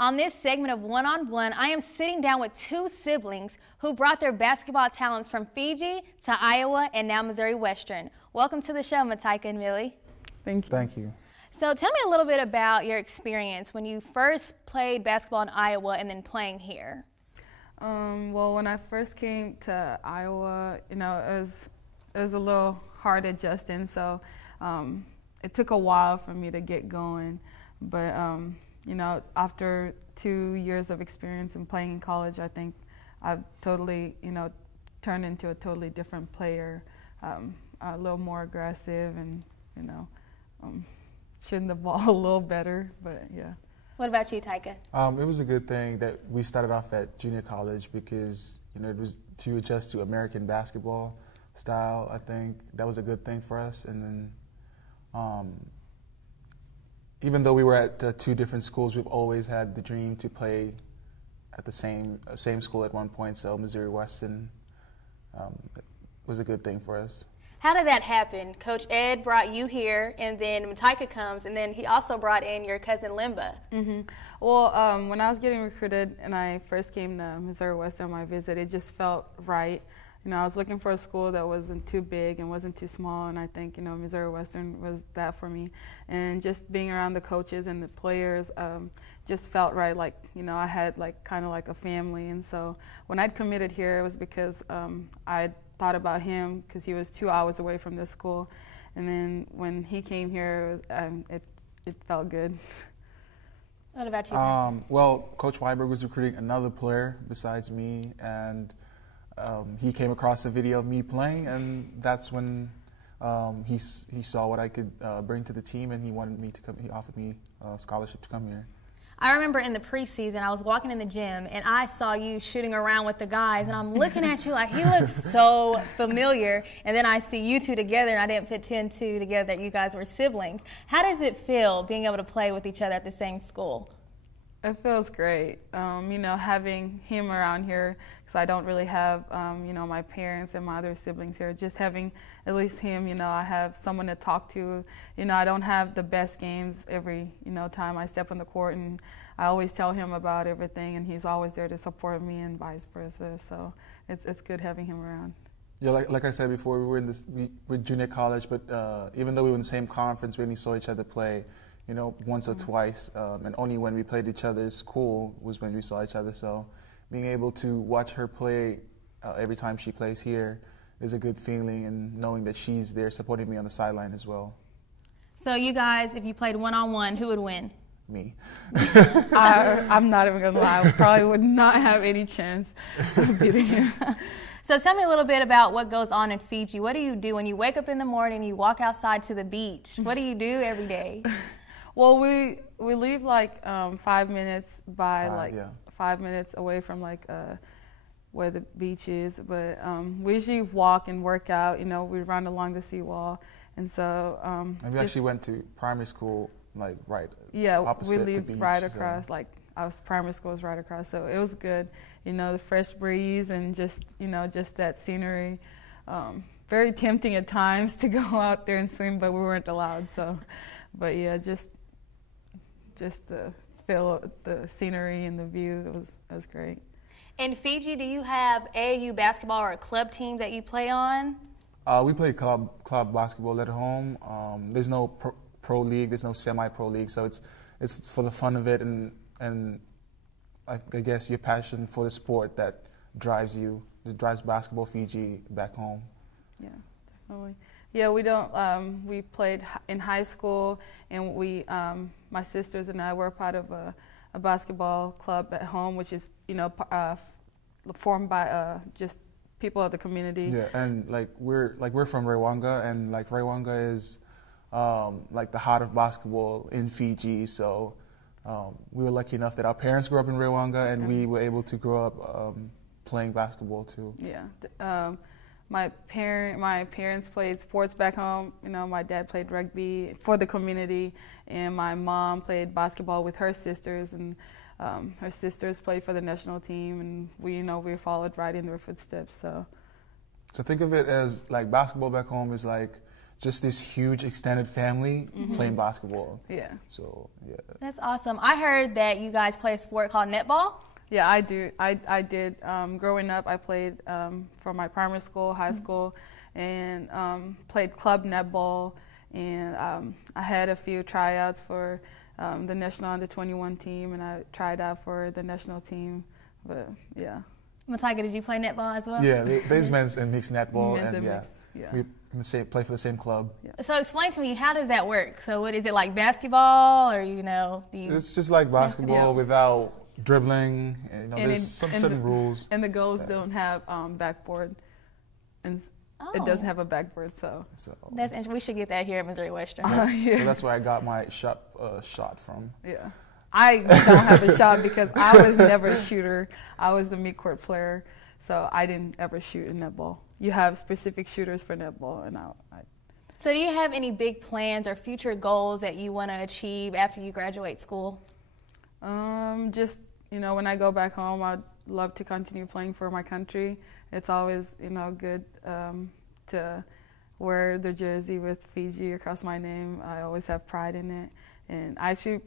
On this segment of One on One, I am sitting down with two siblings who brought their basketball talents from Fiji to Iowa and now Missouri Western. Welcome to the show, Mataika and Millie. Thank you. Thank you. So tell me a little bit about your experience when you first played basketball in Iowa and then playing here. Well, when I first came to Iowa, it was a little hard adjusting, so it took a while for me to get going. But after 2 years of experience in playing in college, I think I've totally, turned into a totally different player, a little more aggressive and, shooting the ball a little better, but yeah. What about you, Taika? It was a good thing that we started off at junior college because, it was to adjust to American basketball style. I think that was a good thing for us. And then even though we were at two different schools, we've always had the dream to play at the same school at one point. So Missouri Western was a good thing for us. How did that happen? Coach Ed brought you here, and then Mataika comes, and then he also brought in your cousin Limba. Mm-hmm. Well, when I was getting recruited and I first came to Missouri Western on my visit, it just felt right. I was looking for a school that wasn't too big and wasn't too small, and I think, Missouri Western was that for me. And just being around the coaches and the players just felt right, like, I had kind of like a family. And so when I'd committed here, it was because I thought about him because he was 2 hours away from this school. And then when he came here, it felt good. What about you? Well, Coach Weiberg was recruiting another player besides me, and he came across a video of me playing, and that's when he saw what I could bring to the team, and he wanted me to come. He offered me a scholarship to come here. I remember in the preseason, I was walking in the gym, and I saw you shooting around with the guys, and I'm looking at you like, he looks so familiar, and then I see you two together, and I didn't put two and two together that you guys were siblings. How does it feel being able to play with each other at the same school? It feels great, having him around here, because I don't really have, my parents and my other siblings here. Just having at least him, I have someone to talk to. I don't have the best games every, time I step on the court, and I always tell him about everything, and he's always there to support me and vice versa. So it's good having him around. Yeah, like I said before, we were junior college, but even though we were in the same conference, we only saw each other play, once or twice, and only when we played each other's school was when we saw each other. So being able to watch her play every time she plays here is a good feeling, and knowing that she's there supporting me on the sideline as well. So you guys, if you played one-on-one, who would win? Me. I'm not even going to lie. I probably would not have any chance of beating him. So tell me a little bit about what goes on in Fiji. What do you do when you wake up in the morning, you walk outside to the beach? What do you do every day? Well, we leave 5 minutes by 5 minutes away from where the beach is, but we usually walk and work out. We run along the seawall, and so. And we actually went to primary school right. Yeah, opposite we live the beach, right across. Our primary school is right across, so it was good. The fresh breeze and just that scenery. Very tempting at times to go out there and swim, but we weren't allowed. So, but yeah, just the feel, the scenery and the view, it was great. In Fiji, do you have AAU basketball or a club team that you play on? We play club basketball at home. There's no pro league, there's no semi-pro league, so it's for the fun of it, and I guess your passion for the sport that drives Basketball Fiji back home. Yeah, definitely. Yeah, we don't. We played in high school, and my sisters and I were part of a basketball club at home, which is formed by just people of the community. Yeah, and we're from Rewanga, and Rewanga is the heart of basketball in Fiji. So we were lucky enough that our parents grew up in Rewanga, and we were able to grow up playing basketball too. Yeah. My parents played sports back home. My dad played rugby for the community, and my mom played basketball with her sisters, and her sisters played for the national team, and we followed right in their footsteps. So think of it as basketball back home is just this huge extended family playing basketball. Yeah. So, yeah. That's awesome. I heard that you guys play a sport called netball. Yeah, I do. I did. Growing up, I played for my primary school, high school, and played club netball. And I had a few tryouts for the national under-21 team, and I tried out for the national team. But yeah. Mataika, did you play netball as well? Yeah, there's men's and mixed netball, Men's and mixed, yeah. we play for the same club. Yeah. So explain to me, how does that work? So what is it, like basketball, or do you? It's just like basketball without dribbling. And, there's some certain rules. And the goals don't have backboard, and it doesn't have a backboard. So That's interesting. We should get that here at Missouri Western. yeah. So that's where I got my shot from. Yeah. I don't have a shot because I was never a shooter. I was the mid-court player, so I didn't ever shoot in netball. You have specific shooters for netball, and I So do you have any big plans or future goals that you want to achieve after you graduate school? just, when I go back home, I'd love to continue playing for my country. It's always, good to wear the jersey with Fiji across my name. I always have pride in it. And actually,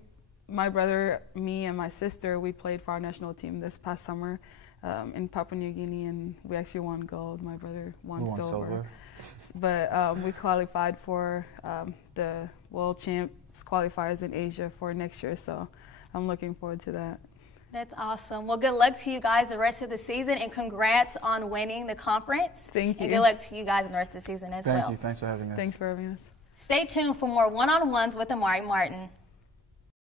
my brother, me, and my sister, we played for our national team this past summer in Papua New Guinea, and we actually won gold. My brother won silver. But we qualified for the World Champs qualifiers in Asia for next year, so I'm looking forward to that. That's awesome. Well, good luck to you guys the rest of the season, and congrats on winning the conference. Thank you. And good luck to you guys in the rest of the season as well. Thank you. Thanks for having us. Thanks for having us. Stay tuned for more one-on-ones with Amaree Martin.